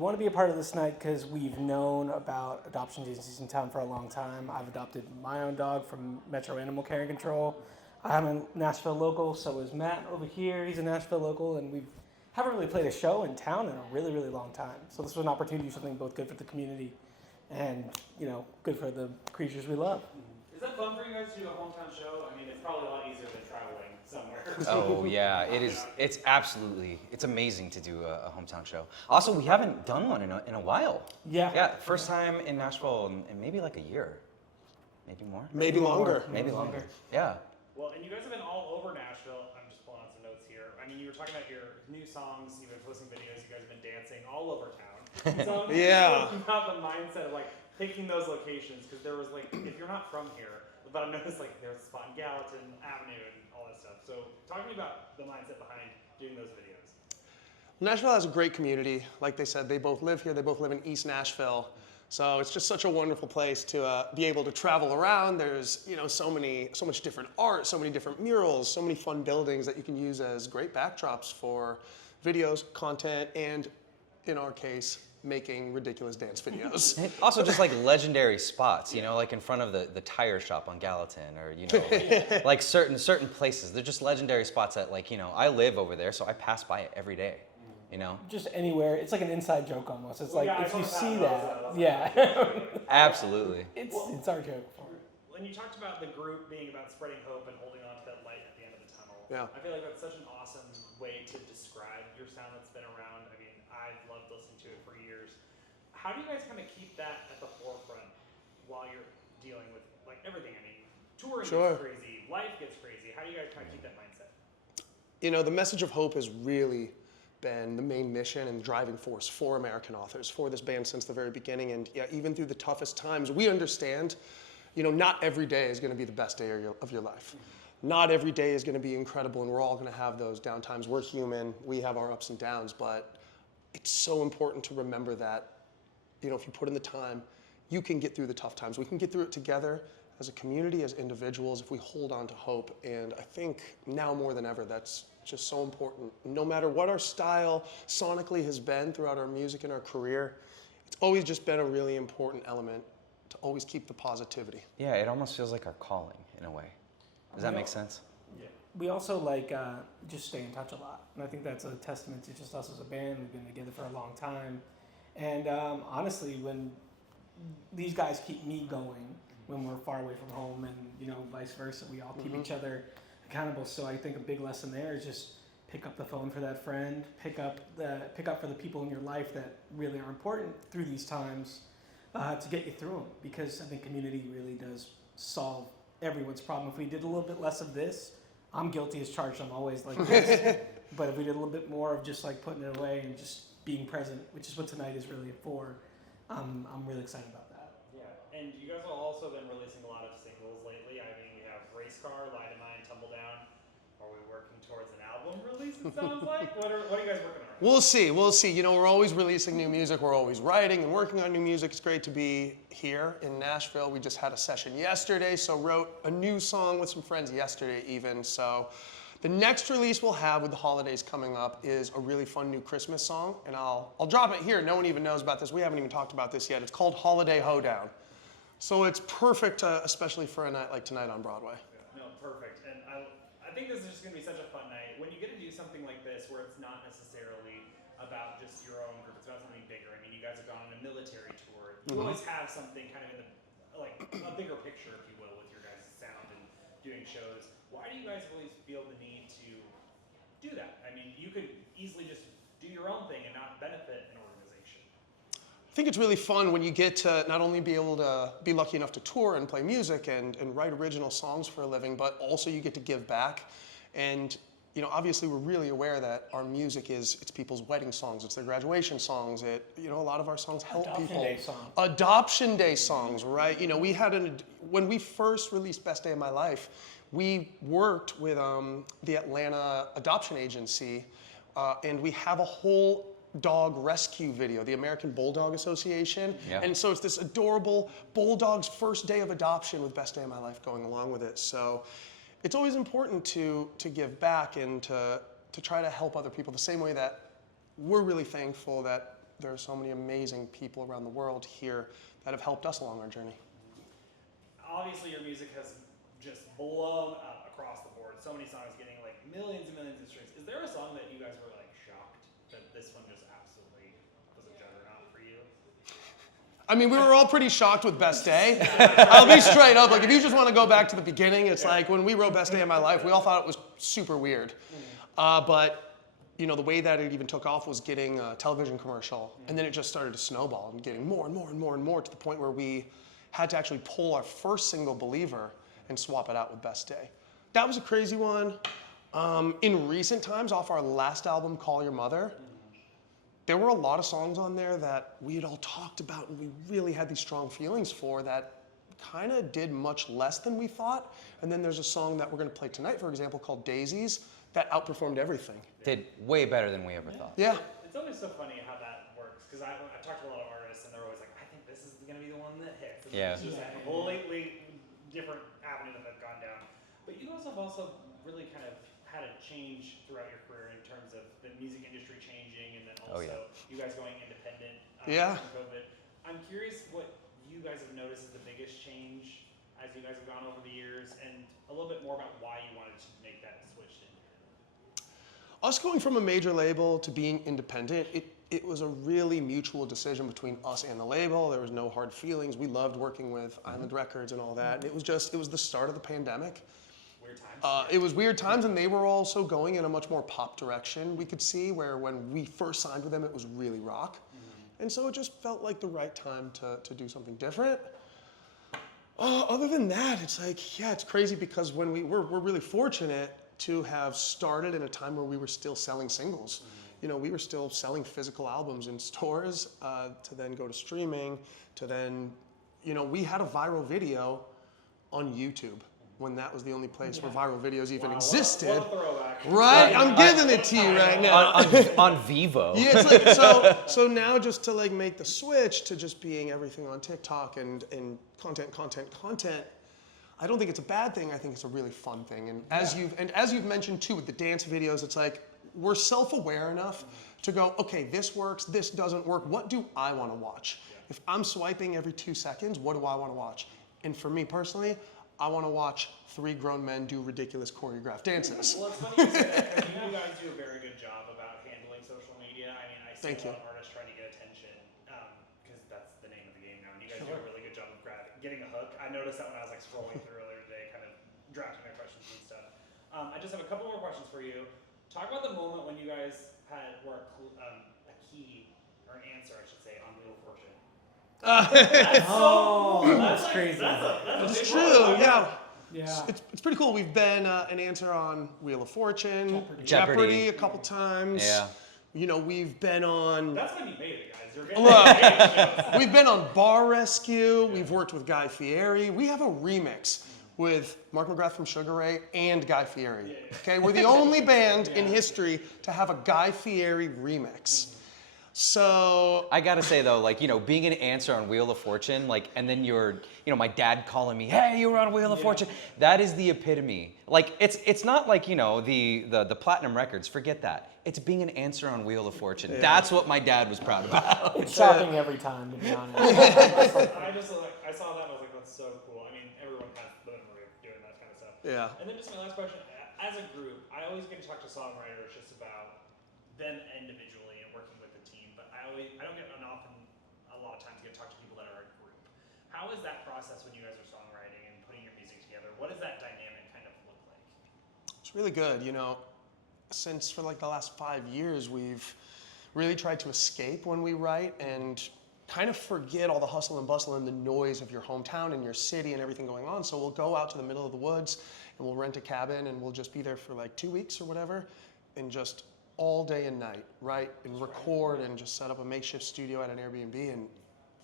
want to be a part of this night because we've known about adoption agencies in town for a long time. I've adopted my own dog from Metro Animal Care and Control. I'm a Nashville local, so is Matt over here. He's a Nashville local, and we haven't really played a show in town in a really, really long time. So this was an opportunity to do something both good for the community and, good for the creatures we love. Is that fun for you guys to do a hometown show? I mean, it's probably a lot easier than traveling somewhere. Oh yeah, it is. It's amazing to do a hometown show. Also, we haven't done one in a while. Yeah. Yeah, first time in Nashville in maybe like a year, maybe more. Maybe longer. Maybe longer. Yeah. Well, and you guys have been all over Nashville. I'm just pulling out some notes here. I mean, you were talking about your new songs, you've been posting videos, you guys have been dancing all over town. So Yeah. about the mindset of like picking those locations, because there was like, if you're not from here, but I noticed like there's a spot in Gallatin Avenue and all that stuff. So talk to me about the mindset behind doing those videos. Nashville has a great community. Like they said, they both live here. They both live in East Nashville. So it's just such a wonderful place to be able to travel around. There's so much different art, so many different murals, so many fun buildings that you can use as great backdrops for videos, content, and in our case, making ridiculous dance videos. Also, just like legendary spots, like in front of the tire shop on Gallatin, or like certain places. They're just legendary spots that, I live over there, so I pass by it every day. Just anywhere. It's like an inside joke almost. It's like yeah, if you see that, yeah. Absolutely. It's our joke. When you talked about the group being about spreading hope and holding on to that light at the end of the tunnel, Yeah. I feel like that's such an awesome way to describe your sound that's been around. I mean, I've loved listening to it for years. How do you guys kind of keep that at the forefront while you're dealing with like everything? I mean, touring Sure. gets crazy, life gets crazy. How do you guys kind of keep that mindset? The message of hope has really been the main mission and driving force for American authors, for this band since the very beginning. And yeah, even through the toughest times, we understand, not every day is going to be the best day of your life. Not every day is going to be incredible, and we're all going to have those down times. We're human. We have our ups and downs, but it's so important to remember that, if you put in the time, you can get through the tough times. We can get through it together as a community, as individuals, if we hold on to hope. And I think now more than ever, that's just so important. No matter what our style sonically has been throughout our music and our career, it's always just been a really important element to always keep the positivity. Yeah, it almost feels like our calling in a way. Does that make sense? Yeah. We also just stay in touch a lot, and I think that's a testament to just us as a band. We've been together for a long time, and honestly, when these guys keep me going when we're far away from home, and vice versa, we all keep each other accountable. So I think a big lesson there is just pick up the phone for that friend, pick up for the people in your life that really are important through these times to get you through them, because I think community really does solve everyone's problem. If we did a little bit less of this, I'm guilty as charged, I'm always like this, but if we did a little bit more of just like putting it away and just being present, which is what tonight is really for, I'm really excited about that. Yeah, and you guys have also been releasing a lot of singles lately. I mean, we have Race Car, Lie to Mine, Tumble Down. Are we working towards an album release, it sounds like? What are you guys working on? We'll see. We're always releasing new music. We're always writing and working on new music. It's great to be here in Nashville. We just had a session yesterday, so wrote a new song with some friends yesterday even. So the next release we'll have with the holidays coming up is a really fun new Christmas song, and I'll drop it here. No one even knows about this. We haven't even talked about this yet. It's called Holiday Hoedown. So it's perfect, especially for a night like tonight on Broadway. No, perfect. And I think this is just going to be such a fun night. When you get to do something like this where it's not necessarily about just your own group, it's about something bigger. I mean, you guys have gone on a military tour. You always have something kind of in a bigger picture, if you will, with your guys' sound and doing shows. Why do you guys always feel the need to do that? I mean, you could easily just do your own thing and not benefit an organization. I think it's really fun when you get to not only be able to be lucky enough to tour and play music and write original songs for a living, but also you get to give back. And obviously we're really aware that our music it's people's wedding songs, it's their graduation songs, a lot of our songs help people. Adoption Day songs, right? When we first released Best Day of My Life, we worked with the Atlanta Adoption Agency, and we have a whole dog rescue video, the American Bulldog Association. Yeah. And so it's this adorable bulldog's first day of adoption with Best Day of My Life going along with it. So it's always important to give back and to try to help other people the same way that we're really thankful that there are so many amazing people around the world here that have helped us along our journey. Obviously, your music has just blown up across the board. So many songs getting like millions and millions of streams. Is there a song that you guys were like shocked that this one just absolutely was a juggernaut for you? I mean, we were all pretty shocked with Best Day. I'll be straight up. Like, if you just want to go back to the beginning, it's like when we wrote Best Day of My Life, we all thought it was super weird. But, you know, the way that it even took off was getting a television commercial. And then it just started to snowball and getting more and more and more and more to the point where we had to actually pull our first single, Believer, and swap it out with Best Day. That was a crazy one. In recent times, off our last album, Call Your Mother, there were a lot of songs on there that we had all talked about and we really had these strong feelings for that kind of did much less than we thought. And then there's a song that we're going to play tonight, for example, called Daisies, that outperformed everything. Did way better than we ever thought. Yeah. It's always so funny how that works because I talked to a lot of artists and they're always like, I think this is going to be the one that hits. And Yeah. It's just a completely different avenue that they've gone down. But you guys have also really kind of had a change throughout your career in terms of the music industry changing and then also you guys going independent from COVID. I'm curious what you guys have noticed as the biggest change as you guys have gone over the years and a little bit more about why you wanted to make that switch to independent. Us going from a major label to being independent, it was a really mutual decision between us and the label. There was no hard feelings. We loved working with Island Records and all that. And it was the start of the pandemic. Weird times. It was weird times, and they were also going in a much more pop direction, we could see, where when we first signed with them, it was really rock. And so it just felt like the right time to do something different. Other than that, it's like, yeah, it's crazy because when we're really fortunate to have started in a time where we were still selling singles. You know, we were still selling physical albums in stores, to then go to streaming, to then, you know, we had a viral video on YouTube when that was the only place where viral videos even existed. What a throwback. Right? I'm giving it to you right now. On Vivo. Yeah, it's like, so now just to like make the switch to just being everything on TikTok and content, I don't think it's a bad thing. I think it's a really fun thing. And as you've mentioned too with the dance videos, it's like we're self-aware enough to go, okay, this works, this doesn't work. What do I want to watch? If I'm swiping every 2 seconds, what do I want to watch? And for me personally, I want to watch 3 grown men do ridiculous choreographed dances. Well, it's funny you say that because you guys do a very good job about handling social media. I mean, I see a lot of artists trying to get attention because that's the name of the game now. And you guys do a really good job of getting a hook. I noticed that when I was like scrolling through earlier today, kind of drafting my questions and stuff. I just have a couple more questions for you. Talk about the moment when you guys were a key, or an answer, I should say, on Wheel of Fortune. That's so cool. That's crazy. That's It's true, yeah. Yeah. It's pretty cool. We've been an answer on Wheel of Fortune, Jeopardy. a couple times. Yeah. You know, we've been on. That's when you made it, guys. You're getting We've been on Bar Rescue. We've worked with Guy Fieri. We have a remix with Mark McGrath from Sugar Ray and Guy Fieri. Okay, we're the only band in history to have a Guy Fieri remix. So I gotta say though, like, you know, being an answer on Wheel of Fortune, like, and then my dad calling me, hey, you were on Wheel of Fortune. That is the epitome. Like, it's not like, you know, the platinum records. Forget that. It's being an answer on Wheel of Fortune. Yeah. That's what my dad was proud about. It's shocking every time, to be honest. I saw that and I was like, that's so cool. I mean, everyone has the memory of doing that kind of stuff. Yeah. And then just my last question. As a group, I always get to talk to songwriters just about them individually and working with the team, but I don't get a lot of times get to talk to people that are a group. How is that process when you guys are songwriting and putting your music together? What does that dynamic kind of look like? It's really good, you know. Since for like the last 5 years, we've really tried to escape when we write and kind of forget all the hustle and bustle and the noise of your hometown and your city and everything going on. So we'll go out to the middle of the woods and we'll rent a cabin and we'll just be there for like 2 weeks or whatever and just all day and night, write and record and just set up a makeshift studio at an Airbnb. And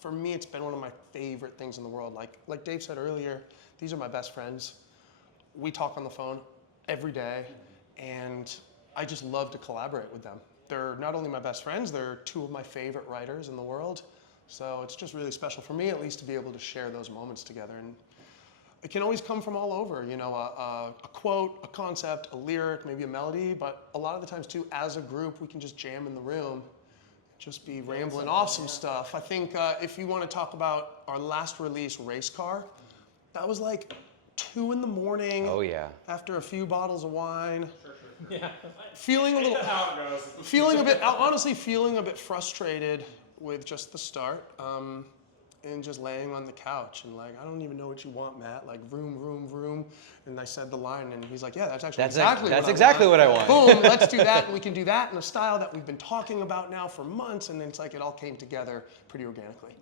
for me, it's been one of my favorite things in the world. Like Dave said earlier, these are my best friends. We talk on the phone every day and I just love to collaborate with them. They're not only my best friends, they're 2 of my favorite writers in the world. So it's just really special for me, at least, to be able to share those moments together. And it can always come from all over, you know, a quote, a concept, a lyric, maybe a melody, but a lot of the times too, as a group, we can just jam in the room, just be rambling off some stuff. I think if you want to talk about our last release, Race Car, that was like 2 in the morning. Oh yeah. After a few bottles of wine. Yeah. Feeling a little, How it goes. feeling a bit, honestly feeling a bit frustrated with just the start. And just laying on the couch and like, I don't even know what you want, Matt. Like, vroom, vroom, vroom. And I said the line, and he's like, yeah, that's actually exactly what I want. Boom, let's do that, and we can do that in a style that we've been talking about now for months, and it's like it all came together pretty organically.